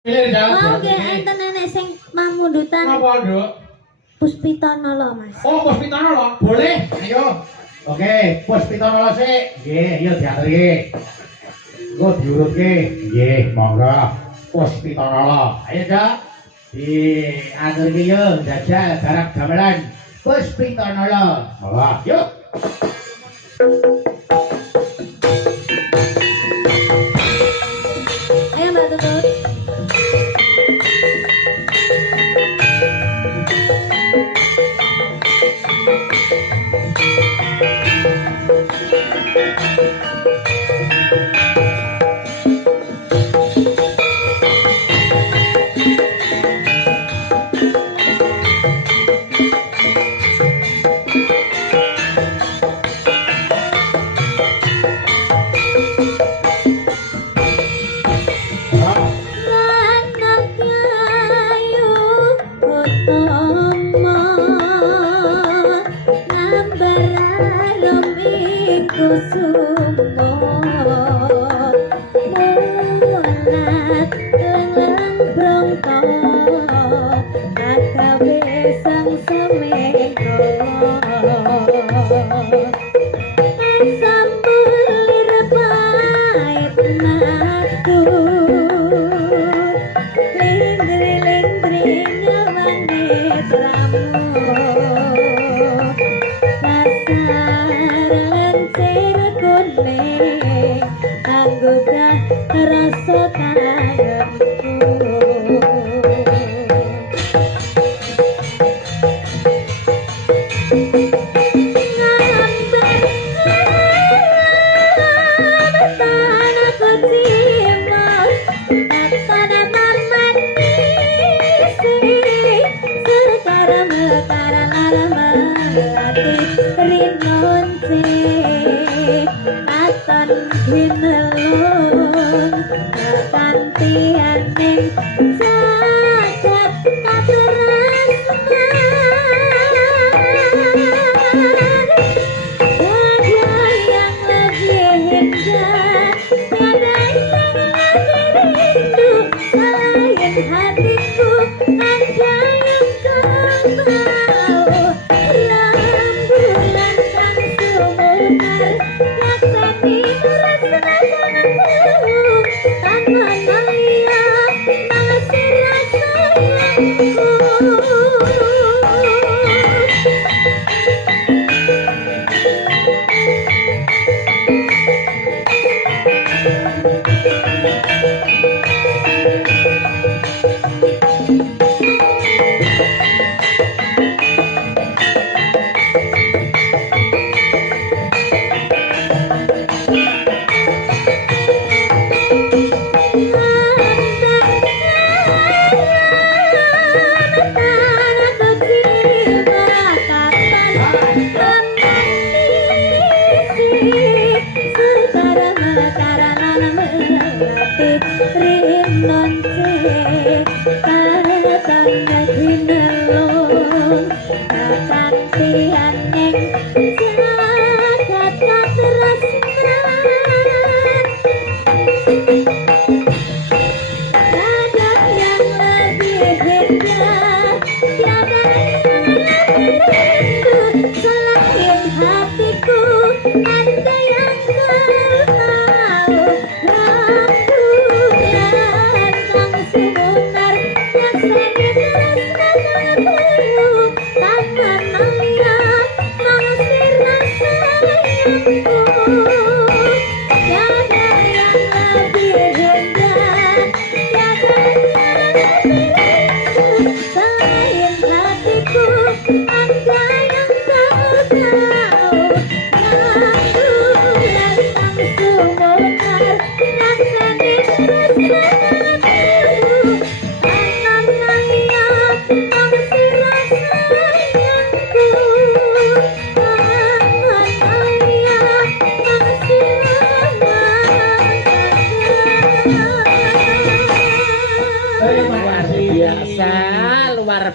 Mau nggih enten nenek sing mamundutan. Napa, Nduk? Puspitanala, Mas. Oh, Puspitanala. Boleh. Ayo. Oke, Puspitanala sik. Nggih, iya diaturke. Engko diurutke. Nggih, monggo. Puspitanala. Ayo, Dak. Diaturke yo jajal garap gamelan. Puspitanala. Monggo, yuk. Ayo Mbak Tutut.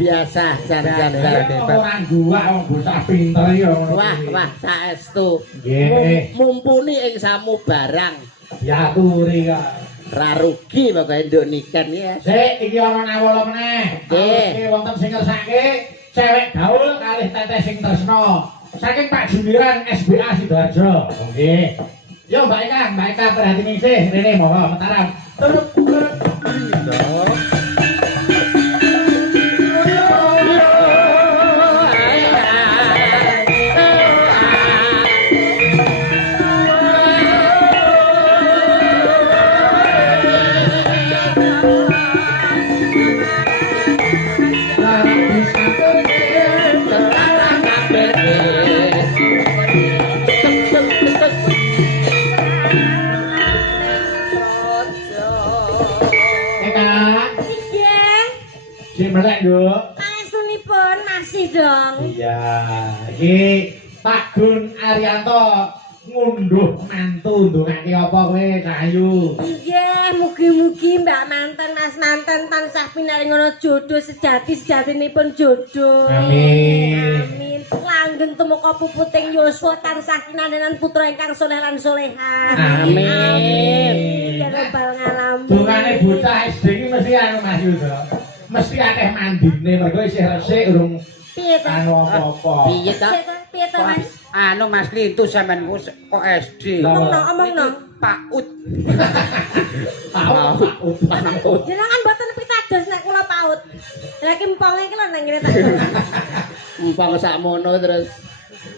biasa jan-jan orang gua wong bocah pinter ya wah saestu nggih mumpuni ing samu barang diaturi kok Ra rugi pokoke nduk niken ya. Sik iki ana nawala meneh. Nggih. Iki wonten sing ngersake cewek gaul kalih teteh sing tresno. Saking Pak Juniran SBA Sidoarjo. Nggih. Yo Mbak Eka perhati sih rene monggo Mataram. Turut. Melek Nduk. Pangesunipun masih dong. Iya, iki Pak Gun Arianto ngunduh mantu ndongake apa kowe Cahayu? Nggih, mugi-mugi Mbak manten Mas manten tansah pinaringono jodoh sejati-sejatinipun jodoh. Amin. Amin. Langgeng tumeka puputing yuswa tansah kinandenan putra ingkang saleh lan salehah. Amin. Ya rabbal alamin. Dongane bocah SD iki mesti anu Mas Yudo. Mesti akeh mandine mergo isih resik urung Piye to? anu apa-apa. Piye ta? Piye to Mas? Anu Mas Lintu sampean kok SD. Omongno. Paut. Paut. Jenengan mboten pitados nek kula paut. Lah ki emponge iki lho nang ngene tak. Empang sakmono terus.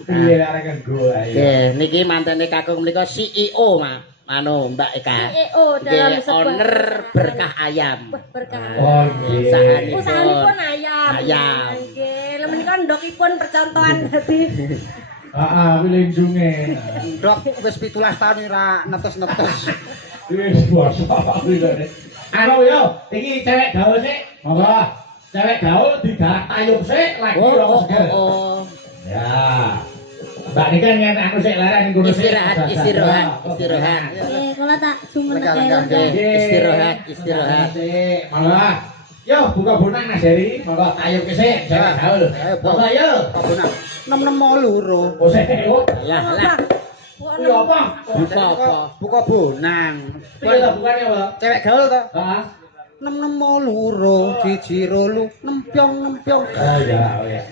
Piye arek nggo ae. Nggih, niki mantene kakung menika CEO, Mak. Anu Mbak Eka. CEO dalam sebuah owner berkah ayam. Berkah. Oh nggih. Usahanipun ayam. Ayam. Nggih, lha menika ndokipun percontohan dadi. Heeh, wilinjunge. Ndok wis 17 tahun ora netes-netes. Wis bos apa kuwi. Anu yo, iki cewek gaul sik. Monggo. Cewek gaul digarak tayub sik lagi rokok seger. Ya. Mbak niki kan anu sik larang ning kono sik. Istirahat. Kula tak sumenek. Istirahat. Monggo. Yo buka bonang Mas Heri, monggo tayub ke sik cewek gaul. Monggo yo. Bonang. 662. Oh sik. Lah. Kuwi apa? Buka apa? Buka bonang. Piye ta bukane, Pak? Cewek gaul to? Heeh. 662 siji rolu nempyong. Oh ya.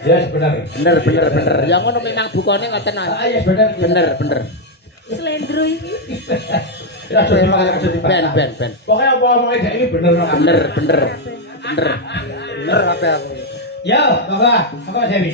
Ya bener. Bener. Ya ngono memang bukane ngoten ae. Ah ya bener. Bener. Slendro iki. Ya Ben. Pokoke apa omongke dhek iki bener. Bener apa aku. Yo, monggo. Monggo Dewi.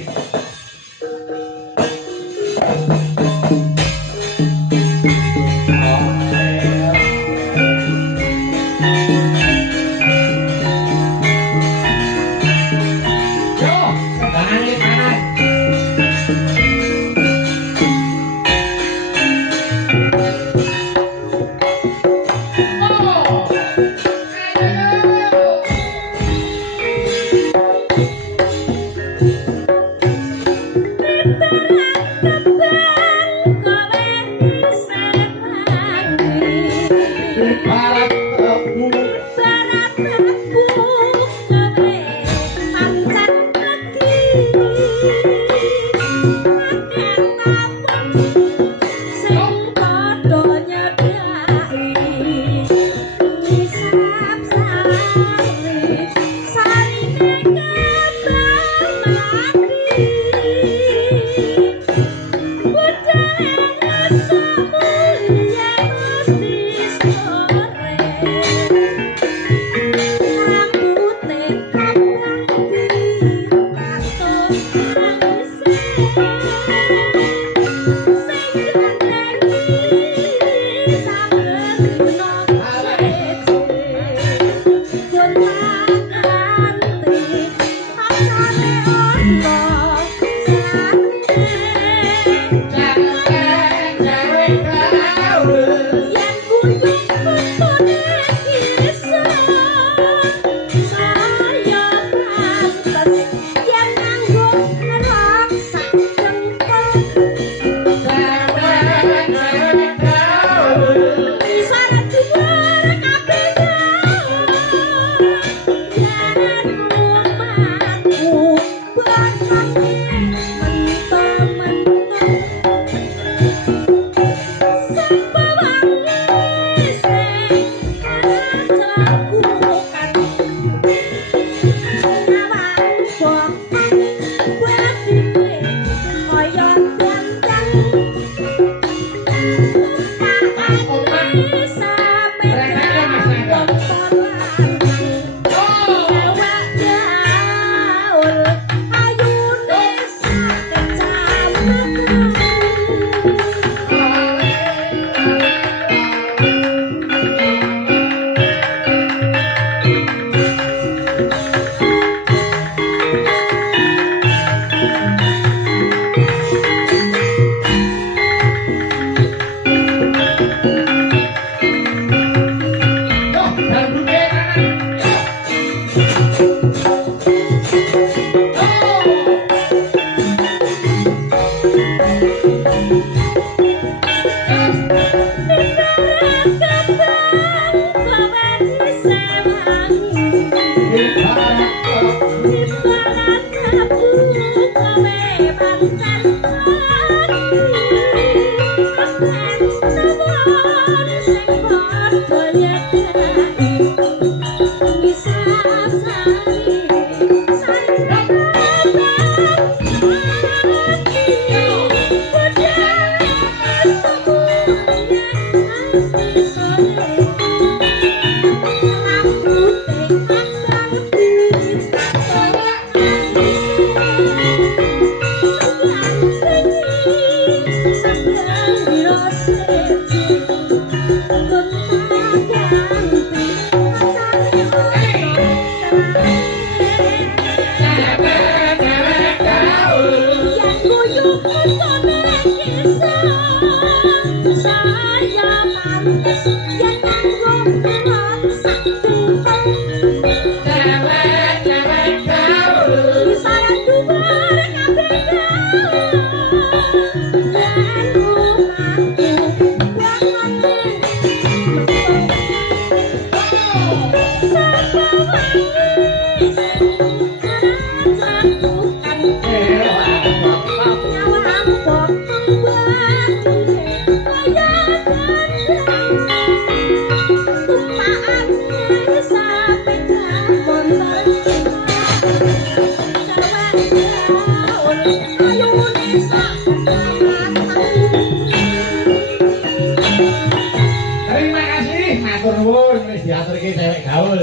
Terima kasih, matur nuwun wis diaturke cewek gaul.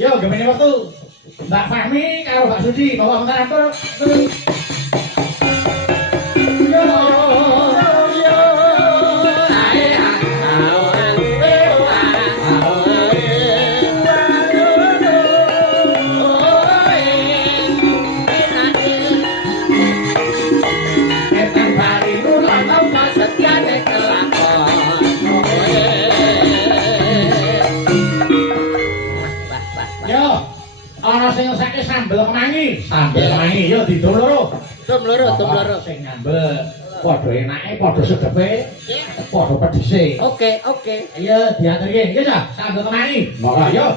Yo gemene wektu Mbak Fahmi karo Mbak Suci, bawa bentar atur. Yo, ana sing ngesake sambel kemangi. Sambel kemangi yo didom loro. Tum loro. Sing nyambel padha enake, padha sedepe, padha pedhise. Oke. Iya, diaturke. Iya, Cak. Sambel kemangi. Monggo, yo.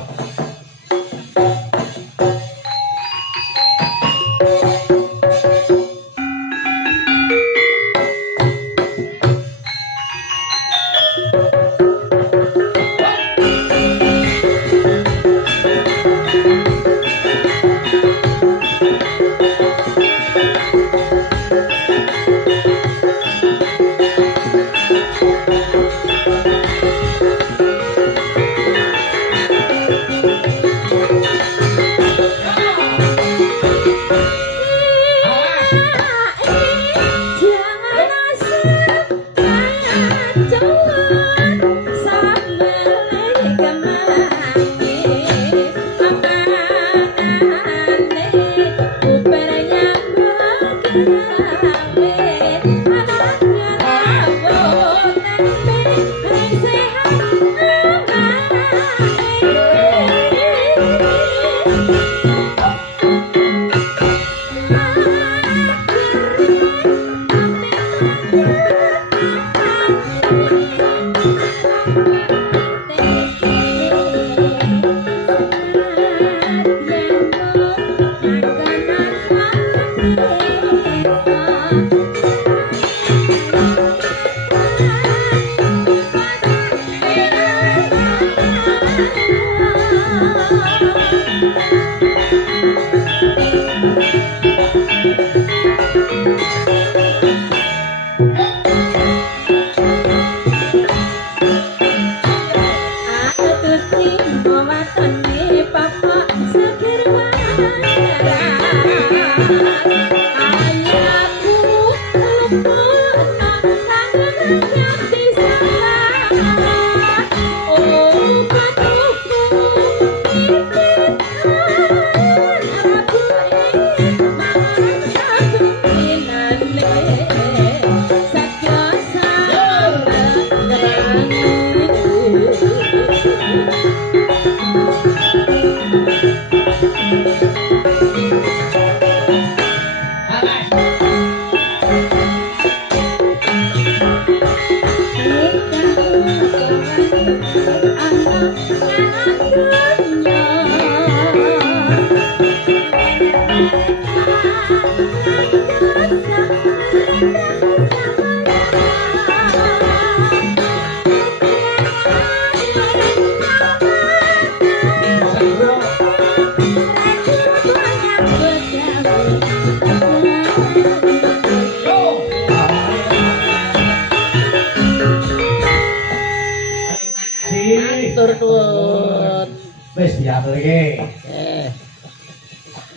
Matur nuwun. Wis diapelke.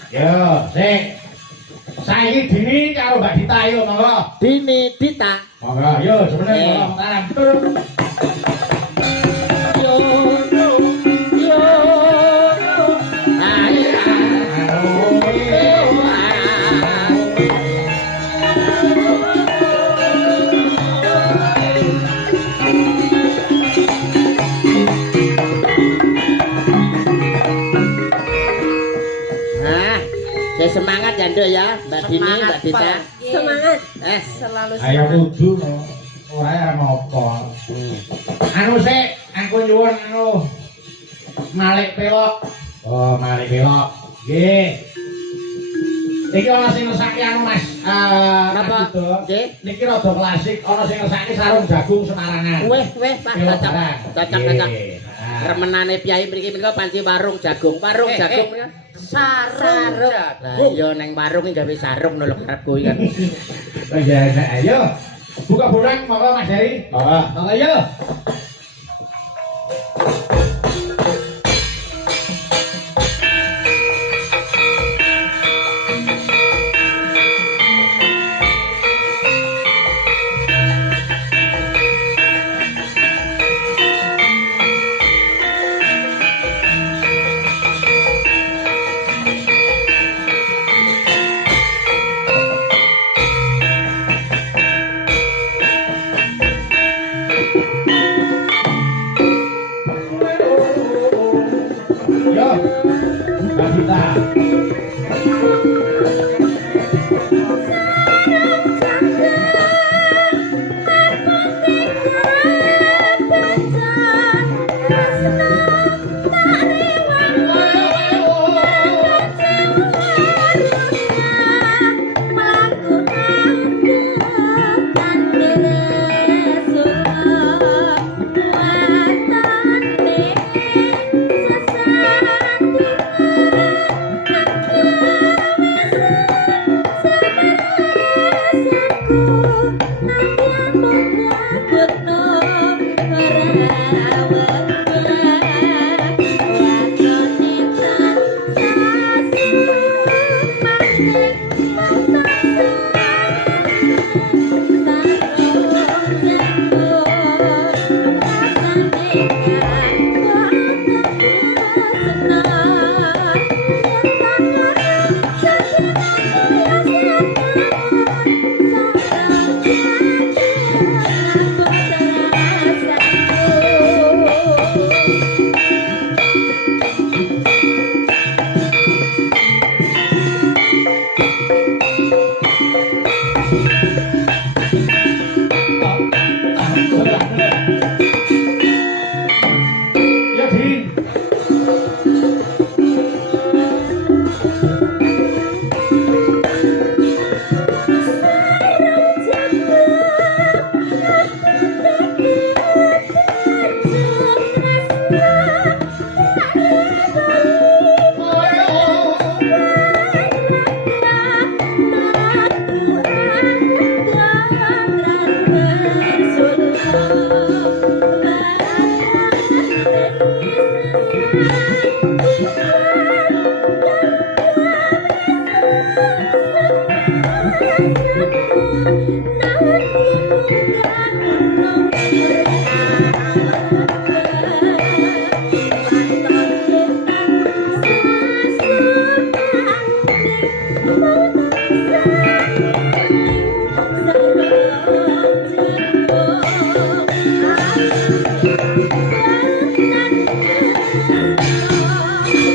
Yo, sing saiki dini karo Mbak Dita ayo monggo. Dini Dita. Monggo, yo sebenarnya monggo tanam. Yo yo. Semangat ya Nduk ya, Mbak Dini, Mbak Dita. Semangat. Selalu Ayo kudu ora ya ngopo. Anu sik, aku nyuwun anu Malik Pelok. Oh, Malik Pelok. Nggih. Iki ana sing ngesaki anu Mas. Napa? Nggih. Niki rada klasik, ana sing ngesaki sarung jagung Semarangan. Weh, Pak, cocok. Remenane piyai mriki menika panci warung jagung. Warung jagung menika sarung. Lah iya ning warung iki gawe sarung lho karepku iki kan. Oh iya, ayo. Buka borang monggo Mas Heri. Monggo ayo.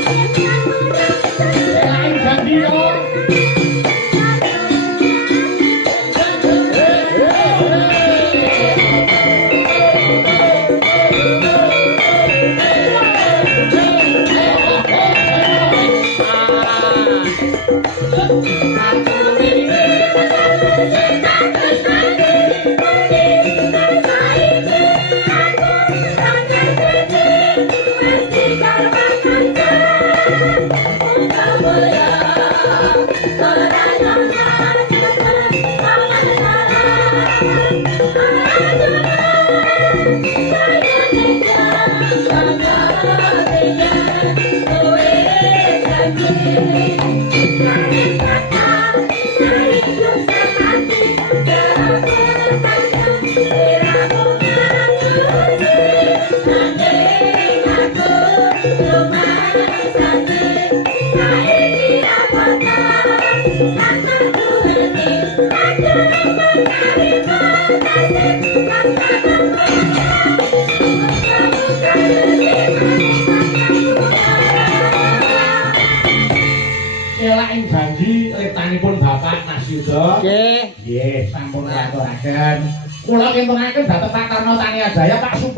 Thank you. Elak ing janji riptanipun Bapak Mas Yuda. Nggih. Nggih, sampun ngaturaken. Kula kintunaken dhateng Pak Karno Tani Jaya Pak Supo